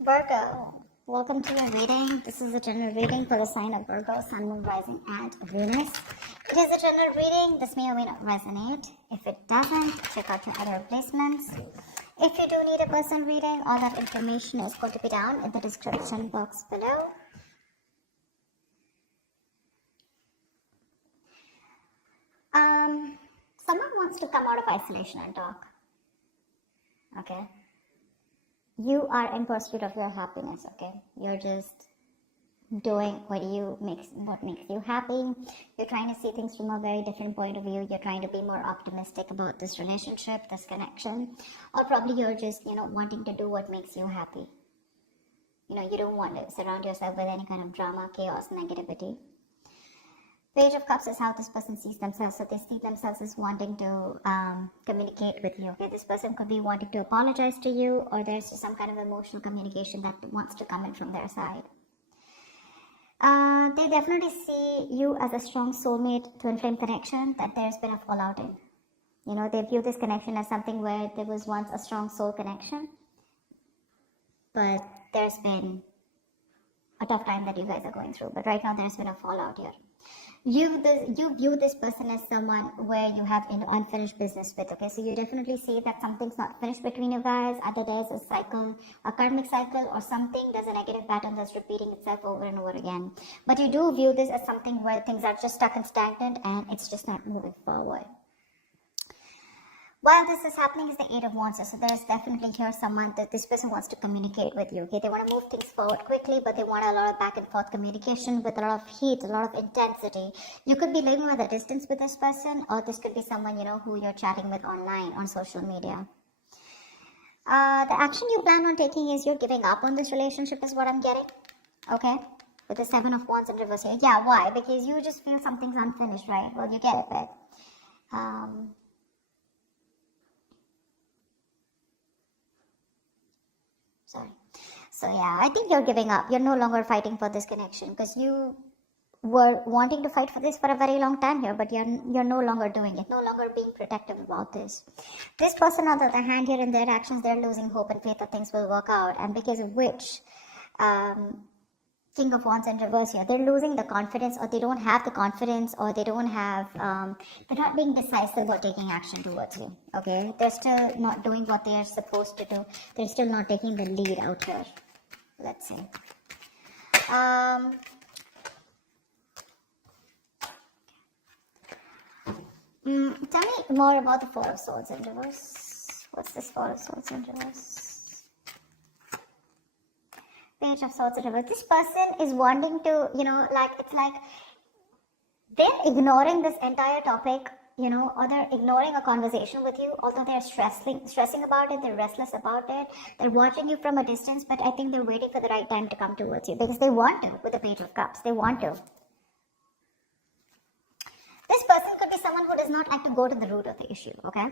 Virgo, welcome to your reading. This is a general reading for the sign of Virgo, Sun, Moon, Rising, and Venus. It is a general reading. This may or may not resonate. If it doesn't, check out your other placements. If you do need a personal reading, all that information is going to be down in the description box below. Someone wants to come out of isolation and talk. Okay. You are in pursuit of your happiness, okay? You're just doing what makes you happy. You're trying to see things from a very different point of view. You're trying to be more optimistic about this relationship, this connection. Or probably you're just, wanting to do what makes you happy. You don't want to surround yourself with any kind of drama, chaos, negativity. Page of Cups is how this person sees themselves. So they see themselves as wanting to communicate with you. Okay, this person could be wanting to apologize to you, or there's just some kind of emotional communication that wants to come in from their side. They definitely see you as a strong soulmate, twin flame connection that there's been a fallout in. They view this connection as something where there was once a strong soul connection, but there's been a tough time that you guys are going through. But right now there's been a fallout here. You view this person as someone where you have unfinished business with, okay? So you definitely see that something's not finished between you guys. Either there's a cycle, a karmic cycle, or something, there's a negative pattern that's repeating itself over and over again. But you do view this as something where things are just stuck and stagnant and it's just not moving forward. While this is happening is the Eight of Wands. So there's definitely here someone that this person wants to communicate with you. Okay, they want to move things forward quickly, but they want a lot of back and forth communication with a lot of heat, a lot of intensity. You could be living with a distance with this person, or this could be someone who you're chatting with online on social media. The action you plan on taking is you're giving up on this relationship, is what I'm getting. Okay, with the Seven of Wands in reverse here. Yeah, why? Because you just feel something's unfinished, right? Well, you get it, but sorry. So yeah, I think you're giving up. You're no longer fighting for this connection because you were wanting to fight for this for a very long time here, but you're no longer doing it, no longer being protective about this. This person, on the other hand, here in their actions, they're losing hope and faith that things will work out, and because of which, King of Wands in reverse here, they're losing the confidence, or they don't have the confidence, or they don't have, they're not being decisive about taking action towards you, okay? They're still not doing what they are supposed to do. They're still not taking the lead out here. Let's see. Tell me more about the Four of Swords in reverse. What's this Four of Swords in reverse? Page of Swords in reverse. This person is wanting to, it's like they're ignoring this entire topic, or they're ignoring a conversation with you, although they're stressing about it, they're restless about it, they're watching you from a distance, but I think they're waiting for the right time to come towards you because they want to, with the Page of Cups, they want to. This person could be someone who does not like to go to the root of the issue, okay?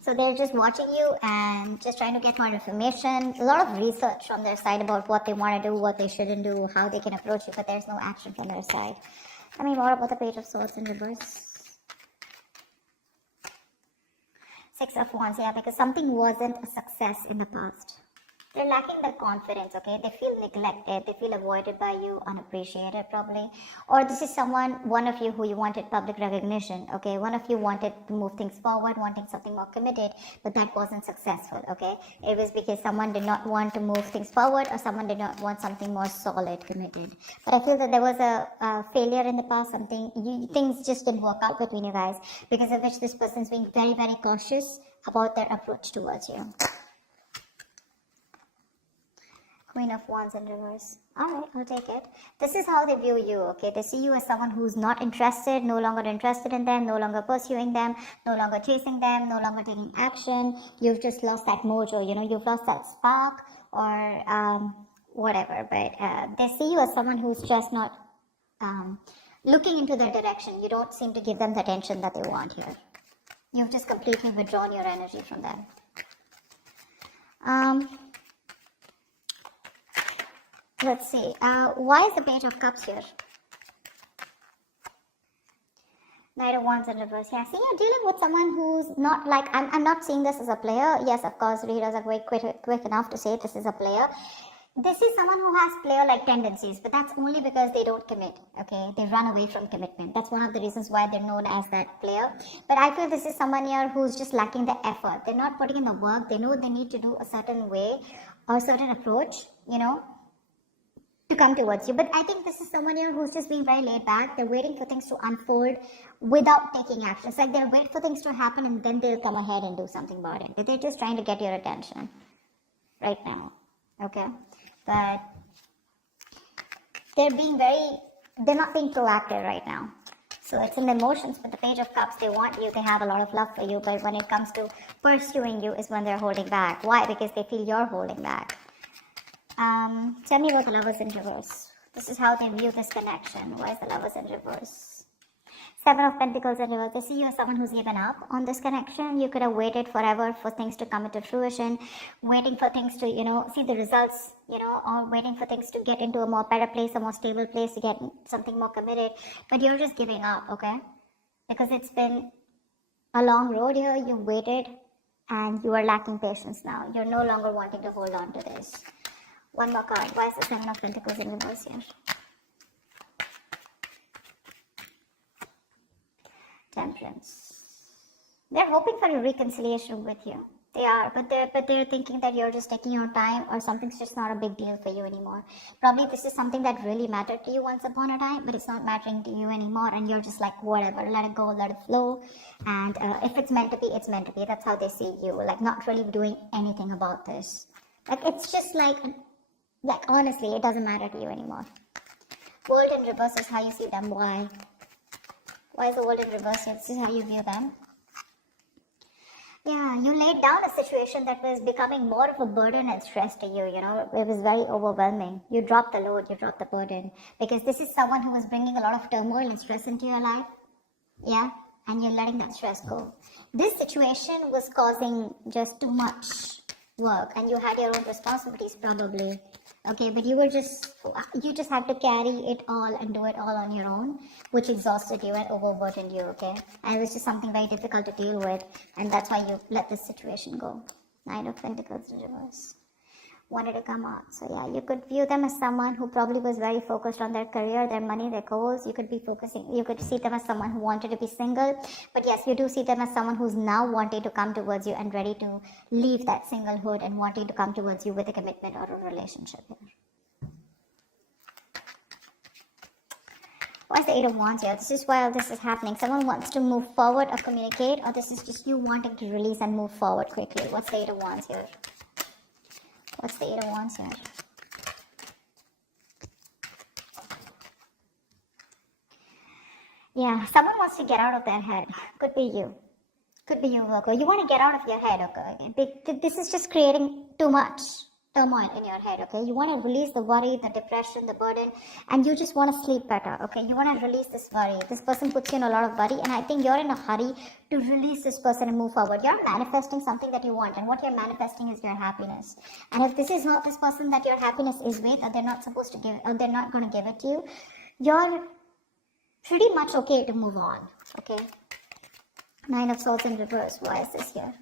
So they're just watching you and just trying to get more information. A lot of research from their side about what they want to do, what they shouldn't do, how they can approach you, but there's no action from their side. Tell me more about the Page of Swords in reverse. Six of Wands, yeah, because something wasn't a success in the past. They're lacking the confidence, okay? They feel neglected, they feel avoided by you, unappreciated probably. Or this is one of you who you wanted public recognition, okay? One of you wanted to move things forward, wanting something more committed, but that wasn't successful, okay? It was because someone did not want to move things forward, or someone did not want something more solid, committed. But I feel that there was a failure in the past, things just didn't work out between you guys, because of which this person's being very, very cautious about their approach towards you. Queen of Wands in reverse. Alright, I'll take it. This is how they view you, okay? They see you as someone who's not interested, no longer interested in them, no longer pursuing them, no longer chasing them, no longer taking action. You've just lost that mojo, you've lost that spark or whatever. But they see you as someone who's just not looking into their direction. You don't seem to give them the attention that they want here. You've just completely withdrawn your energy from them. Let's see. Why is the Page of Cups here? Knight of Wands in reverse. Yeah, see, you're dealing with someone who's not like, I'm not seeing this as a player. Yes, of course, readers are quick enough to say this is a player. This is someone who has player-like tendencies, but that's only because they don't commit, okay? They run away from commitment. That's one of the reasons why they're known as that player. But I feel this is someone here who's just lacking the effort. They're not putting in the work. They know they need to do a certain way or a certain approach, you know, to come towards you. But I think this is someone here who's just being very laid back. They're waiting for things to unfold without taking action. It's like they'll wait for things to happen and then they'll come ahead and do something about it. But they're just trying to get your attention right now, okay? But they're not being proactive right now. So it's in the emotions. With the Page of Cups, they want you, they have a lot of love for you, but when it comes to pursuing you is when they're holding back. Why? Because they feel you're holding back. Tell me about the Lovers in reverse. This is how they view this connection. Why is the Lovers in reverse? Seven of Pentacles in reverse. They see you as someone who's given up on this connection. You could have waited forever for things to come into fruition, waiting for things to, you know, see the results, you know, or waiting for things to get into a more better place, a more stable place, to get something more committed. But you're just giving up, okay? Because it's been a long road here. You waited and you are lacking patience now. You're no longer wanting to hold on to this. One more card. Why is the Seven of Pentacles in reverse here? Temperance. They're hoping for a reconciliation with you. They are, but they're thinking that you're just taking your time, or something's just not a big deal for you anymore. Probably this is something that really mattered to you once upon a time, but it's not mattering to you anymore, and you're just like, whatever, let it go, let it flow. And if it's meant to be, it's meant to be. That's how they see you, like not really doing anything about this. Like it's just like honestly, it doesn't matter to you anymore. World in reverse is how you see them. Why? Why is the world in reverse here? This is how you view them. Yeah, you laid down a situation that was becoming more of a burden and stress to you, you know. It was very overwhelming. You dropped the load, you dropped the burden. Because this is someone who was bringing a lot of turmoil and stress into your life. Yeah, and you're letting that stress go. This situation was causing just too much work, and you had your own responsibilities probably. Okay, but you just had to carry it all and do it all on your own, which exhausted you and overburdened you, okay? And it was just something very difficult to deal with, and that's why you let this situation go. Nine of Pentacles in reverse. Wanted to come out. So yeah, you could view them as someone who probably was very focused on their career, their money, their goals. You could see them as someone who wanted to be single. But yes, you do see them as someone who's now wanting to come towards you and ready to leave that singlehood and wanting to come towards you with a commitment or a relationship here. Why is the Eight of Wands here? This is why all this is happening. Someone wants to move forward or communicate, or this is just you wanting to release and move forward quickly. What's the Eight of Wands here? What's the Eight of Wands here? Yeah, someone wants to get out of their head. Could be you. Could be you, Virgo. You want to get out of your head, okay? This is just creating too much turmoil in your head, okay? You want to release the worry, the depression, the burden, and you just want to sleep better, okay? You want to release this worry. This person puts you in a lot of worry, and I think you're in a hurry to release this person and move forward. You're manifesting something that you want, and what you're manifesting is your happiness. And if this is not this person that your happiness is with, or they're not supposed to give, or they're not going to give it to you, you're pretty much okay to move on, okay? Nine of Swords in reverse. Why is this here?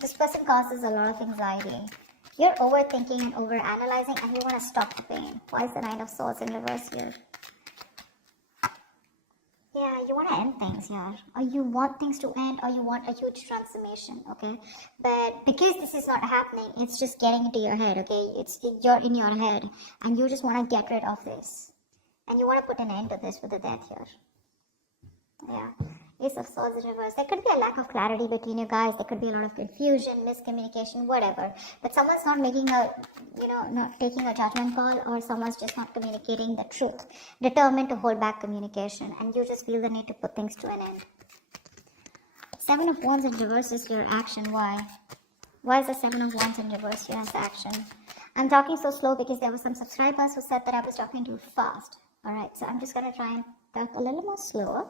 This person causes a lot of anxiety. You're overthinking and overanalyzing, and you want to stop the pain. Why is the Nine of Swords in reverse here? Yeah, you want to end things here. Or you want things to end, or you want a huge transformation, okay? But because this is not happening, it's just getting into your head, okay? You're in your head, and you just want to get rid of this. And you want to put an end to this with the Death here. Yeah. Ace of Swords in reverse. There could be a lack of clarity between you guys. There could be a lot of confusion, miscommunication, whatever. But someone's not making not taking a judgment call, or someone's just not communicating the truth. Determined to hold back communication, and you just feel the need to put things to an end. Seven of Wands in reverse is your action. Why? Why is the Seven of Wands in reverse here as action? I'm talking so slow because there were some subscribers who said that I was talking too fast. Alright, so I'm just going to try and talk a little more slower.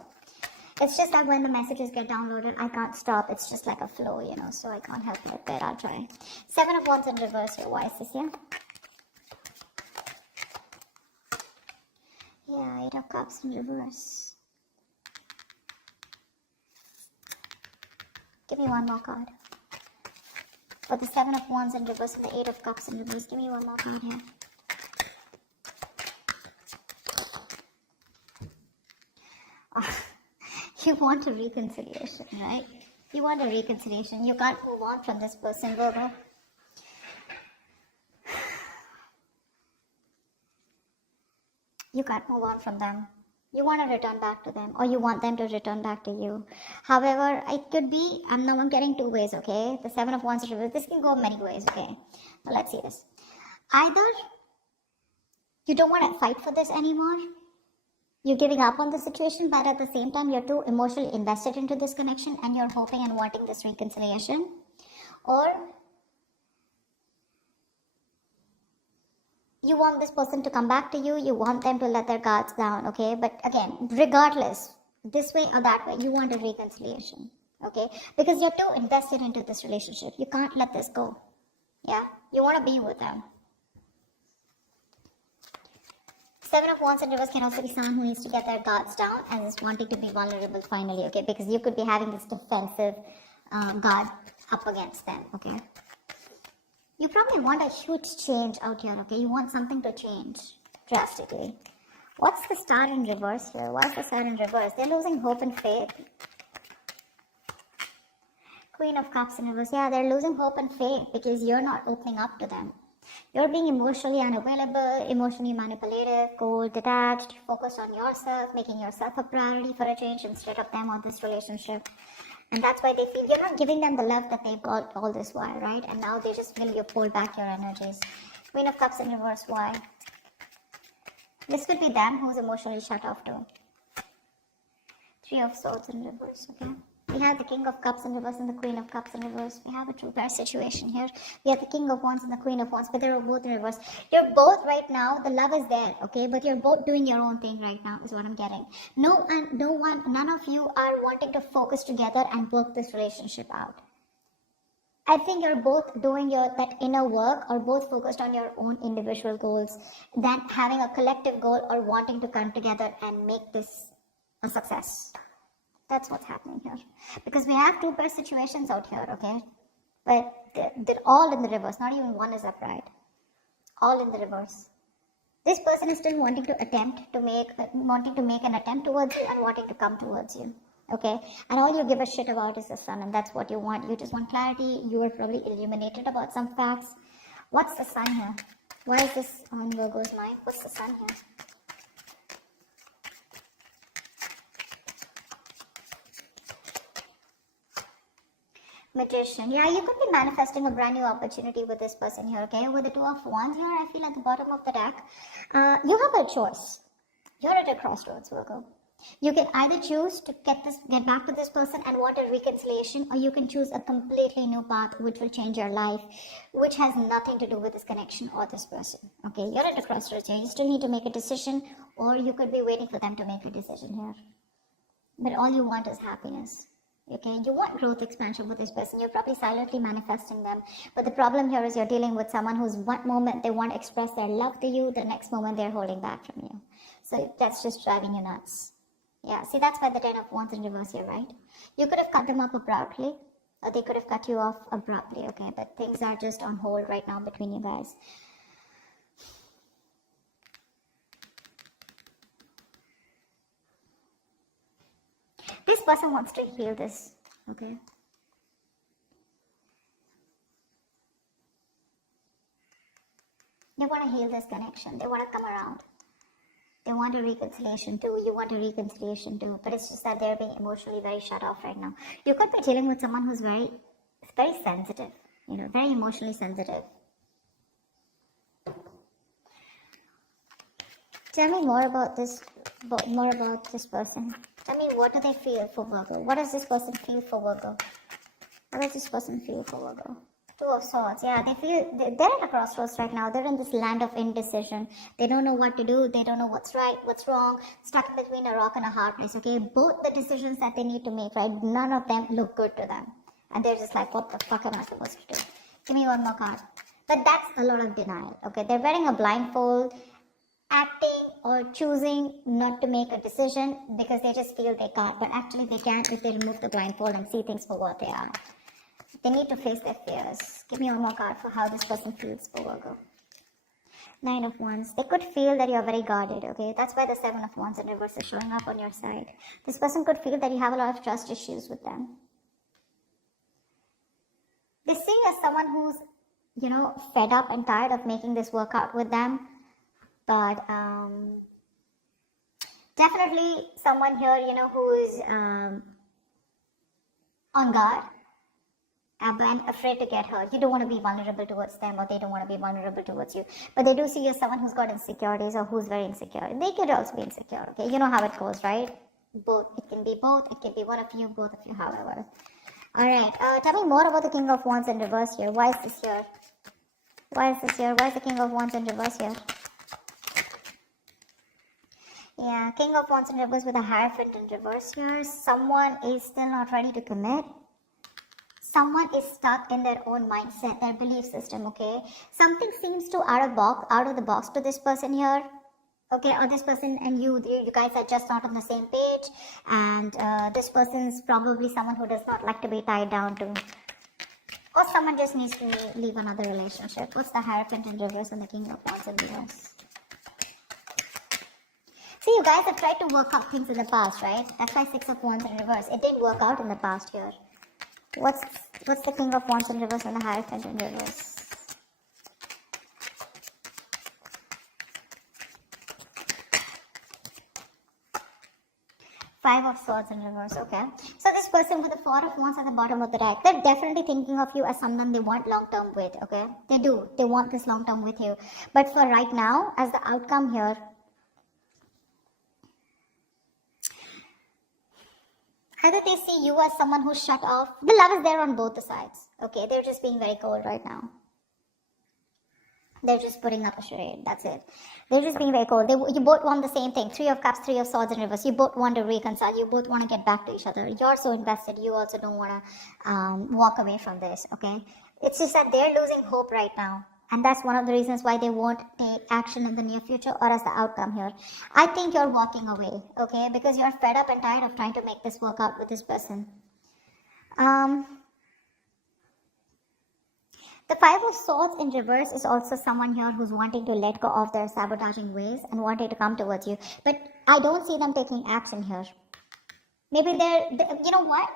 It's just that when the messages get downloaded, I can't stop. It's just like a flow, so I can't help it. But I'll try. Seven of Wands in reverse here. Why is this here? Yeah, Eight of Cups in reverse. Give me one more card. For the Seven of Wands in reverse and the Eight of Cups in reverse, give me one more card here. You want a reconciliation, right? You want a reconciliation. You can't move on from this person, Virgo. You can't move on from them. You want to return back to them, or you want them to return back to you. However, it could be, I'm getting two ways, okay? The Seven of Wands reverse, this can go many ways, okay? So let's see this. Either you don't want to fight for this anymore, you're giving up on the situation, but at the same time, you're too emotionally invested into this connection and you're hoping and wanting this reconciliation. Or you want this person to come back to you, you want them to let their guards down, okay? But again, regardless, this way or that way, you want a reconciliation, okay? Because you're too invested into this relationship. You can't let this go, yeah? You want to be with them. Seven of Wands in reverse can also be someone who needs to get their guards down and is wanting to be vulnerable finally, okay? Because you could be having this defensive guard up against them, okay? You probably want a huge change out here, okay? You want something to change drastically. What's the Star in reverse here? Why is the Star in reverse? They're losing hope and faith. Queen of Cups in reverse. Yeah, they're losing hope and faith because you're not opening up to them. You're being emotionally unavailable, emotionally manipulative, cold, detached, focused on yourself, making yourself a priority for a change instead of them or this relationship. And that's why they feel you're not giving them the love that they've got all this while, right? And now they just feel you pull back your energies. Queen of Cups in reverse, why? This could be them who's emotionally shut off too. Three of Swords in reverse, okay? We have the King of Cups in reverse and the Queen of Cups in reverse. We have a two-pair situation here. We have the King of Wands and the Queen of Wands, but they're both in reverse. You're both right now, the love is there, okay? But you're both doing your own thing right now, is what I'm getting. None of you are wanting to focus together and work this relationship out. I think you're both doing that inner work or both focused on your own individual goals than having a collective goal or wanting to come together and make this a success. That's what's happening here. Because we have two-pair situations out here, okay? But they're all in the reverse. Not even one is upright. All in the reverse. This person is still wanting to make an attempt towards you and wanting to come towards you. Okay? And all you give a shit about is the Sun, and that's what you want. You just want clarity. You are probably illuminated about some facts. What's the Sun here? Why is this on Virgo's mind? What's the Sun here? Magician. Yeah, you could be manifesting a brand new opportunity with this person here, okay? With the Two of Wands here, I feel at the bottom of the deck, you have a choice. You're at a crossroads, Virgo. You can either choose to get back to this person and want a reconciliation, or you can choose a completely new path which will change your life, which has nothing to do with this connection or this person, okay? You're at a crossroads here. You still need to make a decision, or you could be waiting for them to make a decision here. But all you want is happiness. Okay, you want growth, expansion with this person. You're probably silently manifesting them. But the problem here is you're dealing with someone who's one moment they want to express their love to you, the next moment they're holding back from you. So that's just driving you nuts. Yeah, see, that's why the Ten of Wands in reverse here, right? You could have cut them up abruptly, or they could have cut you off abruptly, okay? But things are just on hold right now between you guys. This person wants to heal this, okay? They want to heal this connection. They want to come around. They want a reconciliation too. You want a reconciliation too. But it's just that they're being emotionally very shut off right now. You could be dealing with someone who's very sensitive, very emotionally sensitive. Tell me more about this person. Tell me, what do they feel for Virgo? What does this person feel for Virgo? What does this person feel for Virgo? Two of Swords. Yeah, they're at a crossroads right now. They're in this land of indecision. They don't know what to do. They don't know what's right, what's wrong. Stuck between a rock and a hard place, okay? Both the decisions that they need to make, right? None of them look good to them. And they're just like, what the fuck am I supposed to do? Give me one more card. But that's a lot of denial, okay? They're wearing a blindfold, acting or choosing not to make a decision because they just feel they can't, but actually they can if they remove the blindfold and see things for what they are. They need to face their fears. Give me one more card for how this person feels for Virgo. Nine of Wands. They could feel that you're very guarded, okay? That's why the Seven of Wands in reverse is showing up on your side. This person could feel that you have a lot of trust issues with them. They see you as someone who's, fed up and tired of making this work out with them. But definitely someone here, who is on guard and afraid to get hurt. You don't want to be vulnerable towards them, or they don't want to be vulnerable towards you. But they do see you as someone who's got insecurities or who's very insecure. They could also be insecure, okay? You know how it goes, right? Both. It can be both. It can be one of you, both of you, however. Alright, tell me more about the King of Wands in reverse here. Why is this here? Why is this here? Why is the King of Wands in reverse here? Yeah, King of Wands in reverse with a Hierophant in reverse here. Someone is still not ready to commit. Someone is stuck in their own mindset, their belief system, okay? Something seems to out of the box to this person here, okay? Or this person and you guys are just not on the same page, and this person's probably someone who does not like to be tied down to, or someone just needs to leave another relationship. What's the Hierophant in reverse and the King of Wands in reverse? See, you guys have tried to work out things in the past, right? That's why Six of Wands in reverse. It didn't work out in the past here. What's the King of Wands in reverse and the Hierophant in reverse? Five of Swords in reverse, okay. So this person with the Four of Wands at the bottom of the deck, they're definitely thinking of you as someone they want long-term with, okay. They do. They want this long-term with you. But for right now, as the outcome here, either they see you as someone who's shut off. The love is there on both the sides. Okay, they're just being very cold right now. They're just putting up a charade. That's it. They're just being very cold. You both want the same thing. Three of Cups, Three of Swords in reverse. You both want to reconcile. You both want to get back to each other. You're so invested. You also don't want to walk away from this. Okay. It's just that they're losing hope right now. And that's one of the reasons why they won't take action in the near future or as the outcome here. I think you're walking away, okay? Because you're fed up and tired of trying to make this work out with this person. The Five of Swords in reverse is also someone here who's wanting to let go of their sabotaging ways and wanting to come towards you. But I don't see them taking action here. Maybe you know what?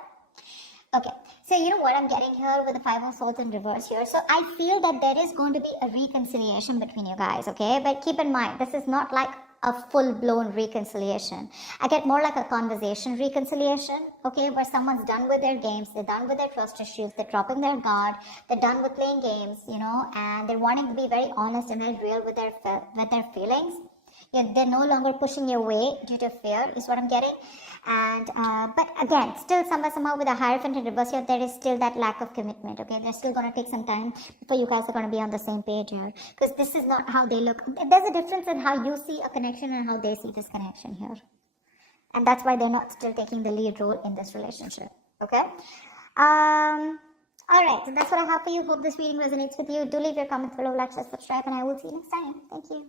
Okay, so you know what I'm getting here with the Five of Swords in reverse here. So I feel that there is going to be a reconciliation between you guys, okay? But keep in mind, this is not like a full-blown reconciliation. I get more like a conversation reconciliation, okay? Where someone's done with their games, they're done with their trust issues, they're dropping their guard, they're done with playing games, and they're wanting to be very honest and very real with their feelings. Yeah, they're no longer pushing you away due to fear, is what I'm getting. And but again, still somehow with a Hierophant in reverse here, there is still that lack of commitment, okay? They're still going to take some time before you guys are going to be on the same page here, because this is not how they look. There's a difference in how you see a connection and how they see this connection here, and that's why they're not still taking the lead role in this relationship, okay? Alright, so that's what I have for you. Hope this reading resonates with you. Do leave your comments below, like, share, subscribe, and I will see you next time. Thank you.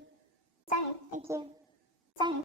Thank you.